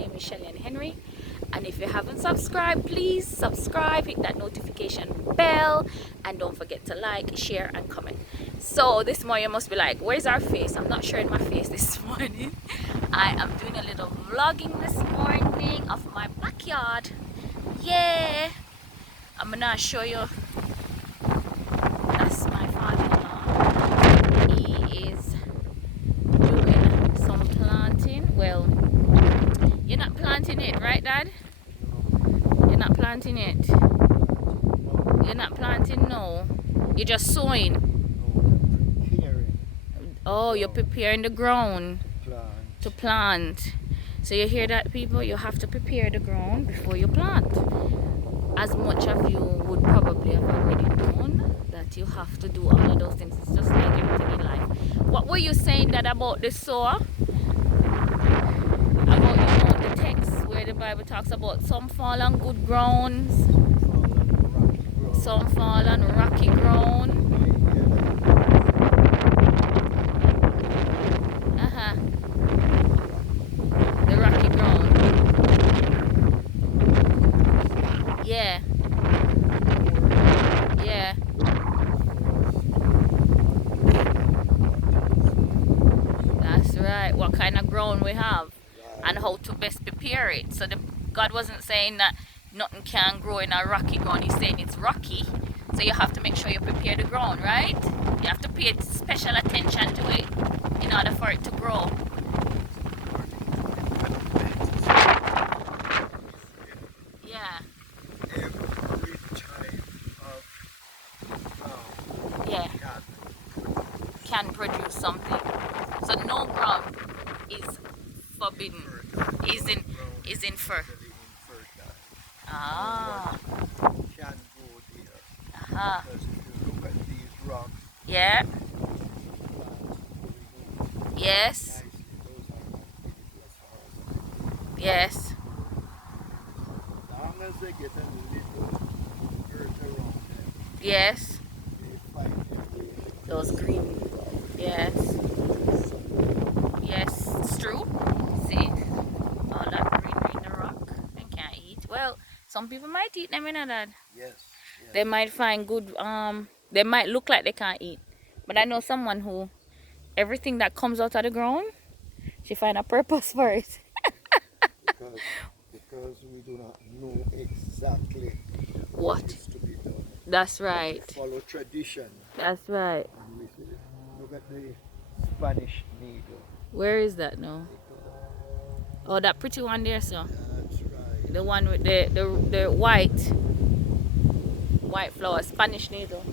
name is Shelley-ann Henry. And if you haven't subscribed, please subscribe, hit that notification bell, and don't forget to like, share, and comment. So this morning you must be like, where's our face? I'm not showing my face this morning. I am doing a little vlogging this morning of my backyard. Yeah! I'm gonna show you. That's my father-in-law. He is doing some planting. Well, you're not planting it, right, Dad? You're not planting it. You're not planting, no. You're just sowing. Oh, you're preparing the ground to plant. So you hear that, people? You have to prepare the ground before you plant. As much of you would probably have already known that you have to do all of those things. It's just like everything in life. What were you saying, that about the sower? About, the text where the Bible talks about some fall on good grounds, some fall on rocky ground. The rocky ground. Yeah. Yeah. That's right. What kind of ground we have and how to best prepare it. So God wasn't saying that nothing can grow in a rocky ground. He's saying it's rocky. So you have to make sure you prepare the ground, right? You have to pay special attention to it in order for it to grow. Yeah. Every type of Yeah. Can produce something. So no ground is forbidden. Is in fur. Ah. Can go there. Because if you look at these rocks, Yeah. Yes. Yes. as long as they get a little earth around them, Yes. they find their way. Those green. Yes. Yes. It's true. See? All that green in the rock. They can't eat. Well, some people might eat them, you know that. Yes. They might find good, they might look like they can't eat. But I know someone who, everything that comes out of the ground, she find a purpose for it. because we do not know exactly What is to be done. That's right. We follow tradition. That's right. And we say, look at the Spanish needle. Where is that now? Oh, that pretty one there, sir. That's right. The one with the white flower, Spanish needle.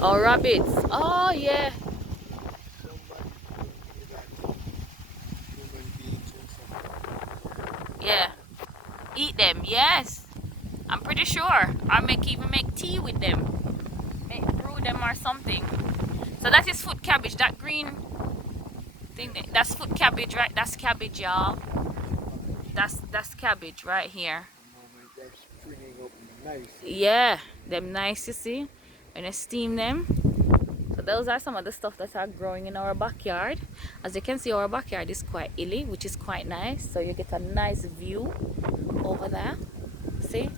Oh, rabbits. Oh, yeah. Yeah. Eat them, yes. I'm pretty sure. Or even make tea with them. Brew them or something. So that is foot cabbage. That green thing, that's foot cabbage, right? That's cabbage, y'all. That's cabbage right here. Yeah, them nice, you see. When I steam them. So those are some of the stuff that are growing in our backyard. As you can see, our backyard is quite hilly, which is quite nice. So you get a nice view over there. See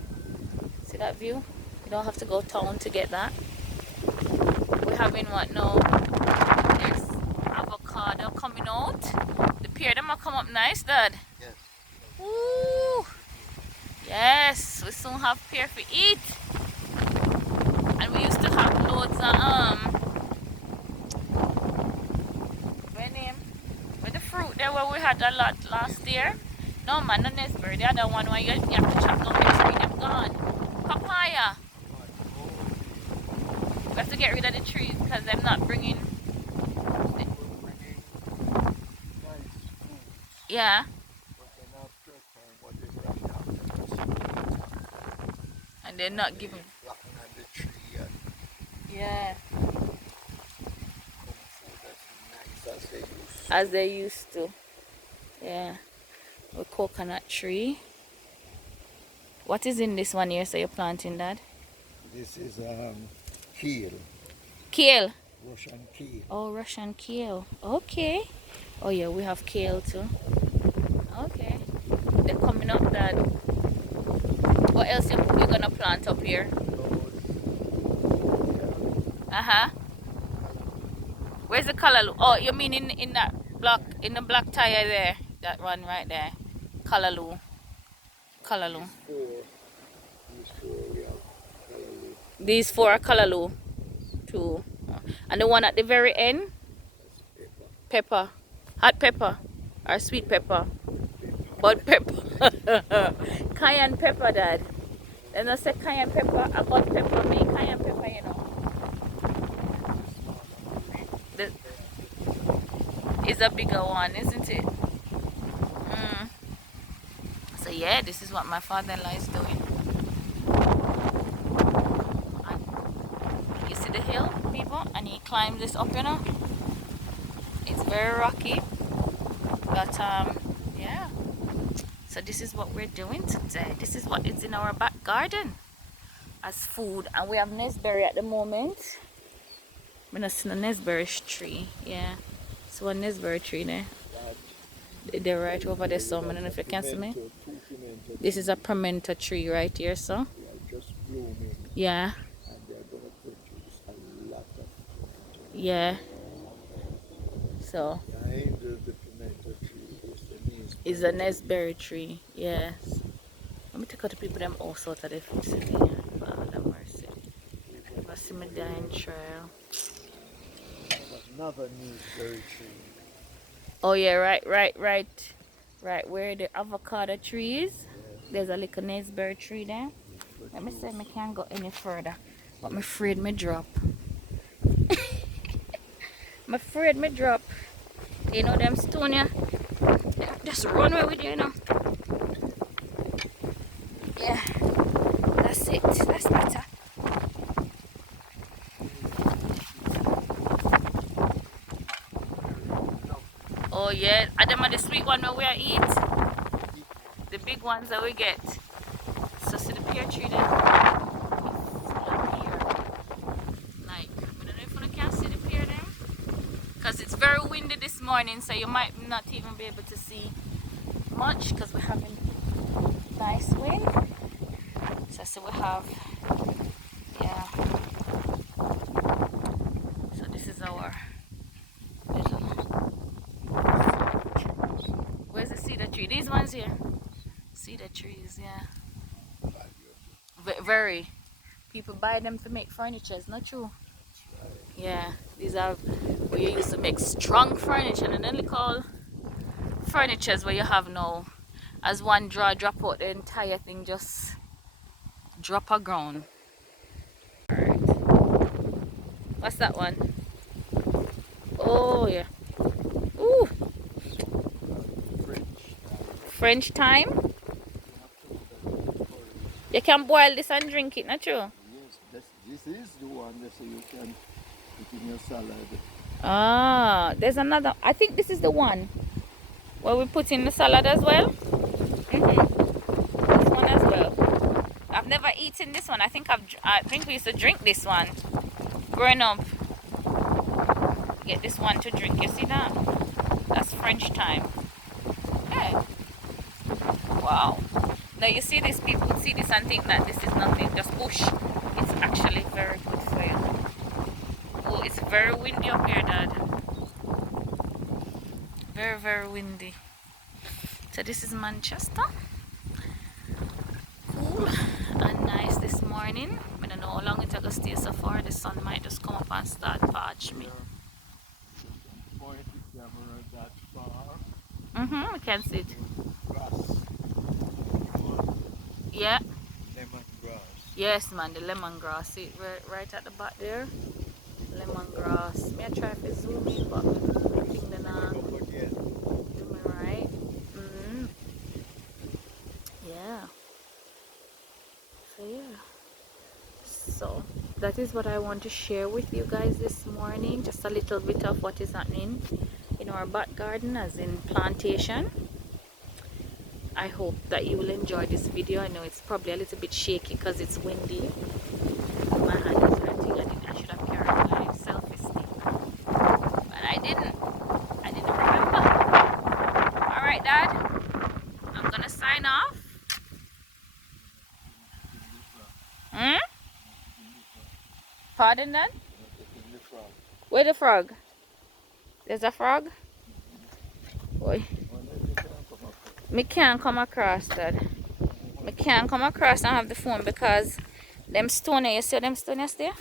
that view? You don't have to go town to get that. We're having what now? There's avocado coming out. The pear them will come up nice, Dad. Yes. Woo! Yes, we soon have pear to eat. And we used to have loads of with the fruit there where we had a lot last year. No man, the Nesbury, the other one where you have to chop down the tree, them gone. Papaya. We have to get rid of the trees because they're not bringing. Yeah. And they're not giving. Yeah. As they used to. Yeah. A coconut tree. What is in this one here? So you're planting, Dad? This is kale. Kale. Russian kale. Oh, Russian kale. Okay. Oh yeah, we have kale too. Okay. They're coming up, Dad. What else you gonna plant up here? Uh-huh. Where's the color? Oh, you mean in that block, in the black tire there? That one right there. Callaloo. Callaloo. These four we have callaloo. These four are callaloo. Two. And the one at the very end? Pepper. Pepper. Hot pepper. Or sweet pepper. Bud pepper. Cayenne pepper, Dad. Then I say cayenne pepper, a bud pepper, me cayenne pepper, you know. The, is a bigger one, isn't it? Mm. So yeah, this is what my father-in-law is doing. And you see the hill, people? And he climbs this up, you know. It's very rocky. But yeah. So this is what we're doing today. This is what is in our back garden as food. And we have nesberry at the moment. I'm gonna see a nesberry tree. Yeah. So a nesberry tree there. They're right over there, so I don't know if you can see me. This is a pimento tree right here, so. Just blooming, Yeah. and they're gonna produce a lot of pimento. Yeah. So. Behind the pimento tree Is a nesberry tree. Yes. Let me take out the people them also out of the food city. Lord have mercy. I see my dying trail. another newsberry tree. Oh yeah, right where the avocado trees. There's a little nesberry tree there. Let me see if I can't go any further. But I'm afraid me drop. I'm afraid me drop. You know them stone yeah. Just run away with you, you know. Yeah. That's it. That's better. Oh yeah. Are them are the sweet one where we are eat? The big ones that we get. So see the pear tree there? It's full of pear. Like, I don't know if you can see the pear there. Because it's very windy this morning, so you might not even be able to see much because we're having nice wind. So we have, yeah. So this is our little. Where's the cedar tree? These ones here. Cedar trees, yeah. Very. People buy them to make furniture. It's not true. Yeah, these are where you used to make strong furniture, and then they call furnitures where you have no, as one drop out, the entire thing just drop a ground. Alright. What's that one? Oh yeah. Ooh. French thyme. You can boil this and drink it, not true? Yes, this is the one that so you can put in your salad. Ah, there's another. I think this is the one where we put in the salad as well. This one as well. I've never eaten this one. I think we used to drink this one growing up. Get this one to drink. You see that? That's French thyme. Hey. Wow. Now you see this, people see this and think that this is nothing, just bush. It's actually very good for you. Oh, it's very windy up here, Dad. Very, very windy. So this is Manchester. Cool and nice this morning. I don't know how long it's going to stay so far. The sun might just come up and start parch me. Point the camera that far. I can see it. Grass. Yeah. Lemongrass. Yes, man, the lemongrass. See it right at the back there? Lemongrass. May I try to zoom in, but I think they're not doing right. Yeah. So yeah. So that is what I want to share with you guys this morning. Just a little bit of what is happening in our back garden, as in plantation. I hope that you will enjoy this video. I know it's probably a little bit shaky because it's windy. My hand is hurting. I should have carried my selfie stick, but I didn't remember. Pardon that? In the frog. Where the frog? There's a frog? Boy. Unless you can't come up with Me can't come across that. Me can't come across and have the phone because them stone, you see them stone there?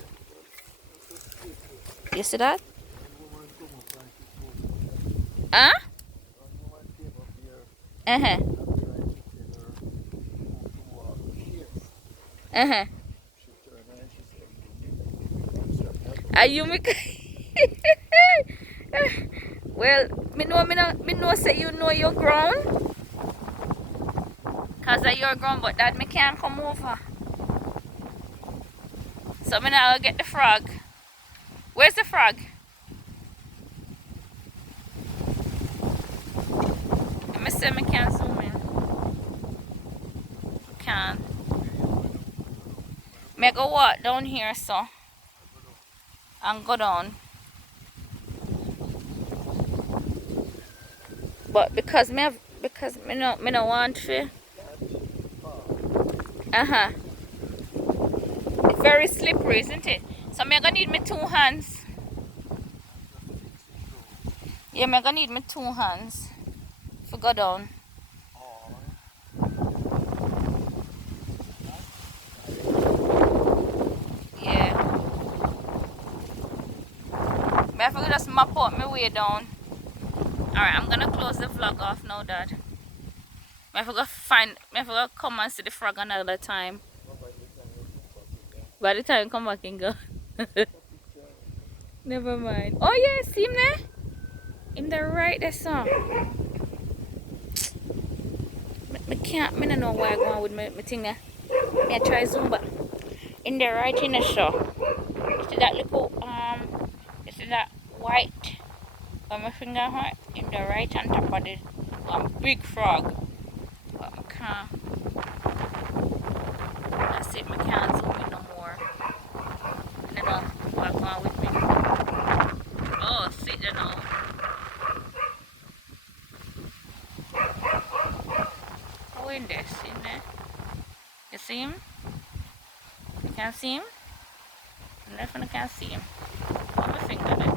You see that? one woman come up and she told me Huh? one woman came up here Uh-huh. and tried to tell her how to walk. Yes. Uh-huh. She turned and she said, you make me Are you me? Well, me know say you know your ground. Cause of your ground, but that me can't come over. So me now get the frog. Where's the frog? Let me say me can't zoom in. Can't. Me go walk down here so and go down. But because me no want to. Uh-huh. It's very slippery, isn't it? So me gonna need my 2 hands. Yeah, me gonna need my 2 hands to go down. Yeah. Me have to just map out my way down. Alright, I'm gonna close the vlog off now, Dad. Me have to go come and see the frog another time. By the time I come back and go. Never mind. Oh yeah, see him there? In the right there, so. Me can't, me don't know why I go on with my thing there. Me I try zoom back. In the right in the show. You see that little, you see that white on my finger, right? In the right on top of the big frog. But I can't. That's it, I can't zoom in no more. I don't know what's going on with me. Oh, sit there now. Oh, in there, in there. You see him? You can't see him? I definitely can't see him. Put my finger there.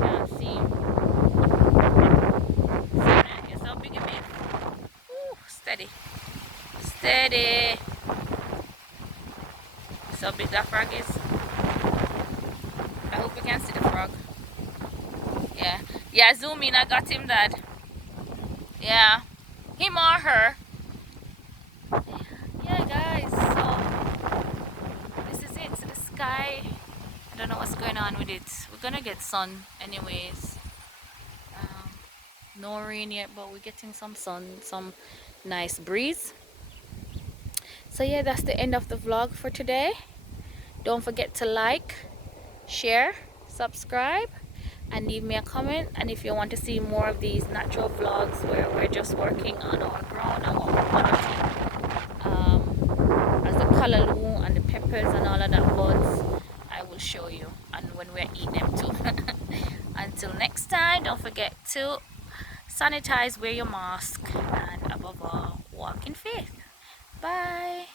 Can't see him. See him there? You see how big he is? Ooh, steady. Steady. See how big that frog is? I hope you can see the frog. Yeah. Yeah, zoom in. I got him, Dad. Yeah. Him or her. Yeah, guys. So, this is it. So the sky. I don't know what's going on with it. We're gonna get sun anyways. No rain yet, but we're getting some sun, some nice breeze. So yeah, that's the end of the vlog for today. Don't forget to like, share, subscribe, and leave me a comment. And if you want to see more of these natural vlogs where we're just working on our ground and what we want to as the callaloo and the peppers and all of that buds, I will show you, and when we're eating them too. Until next time, don't forget to sanitize, wear your mask, and above all, walk in faith. Bye.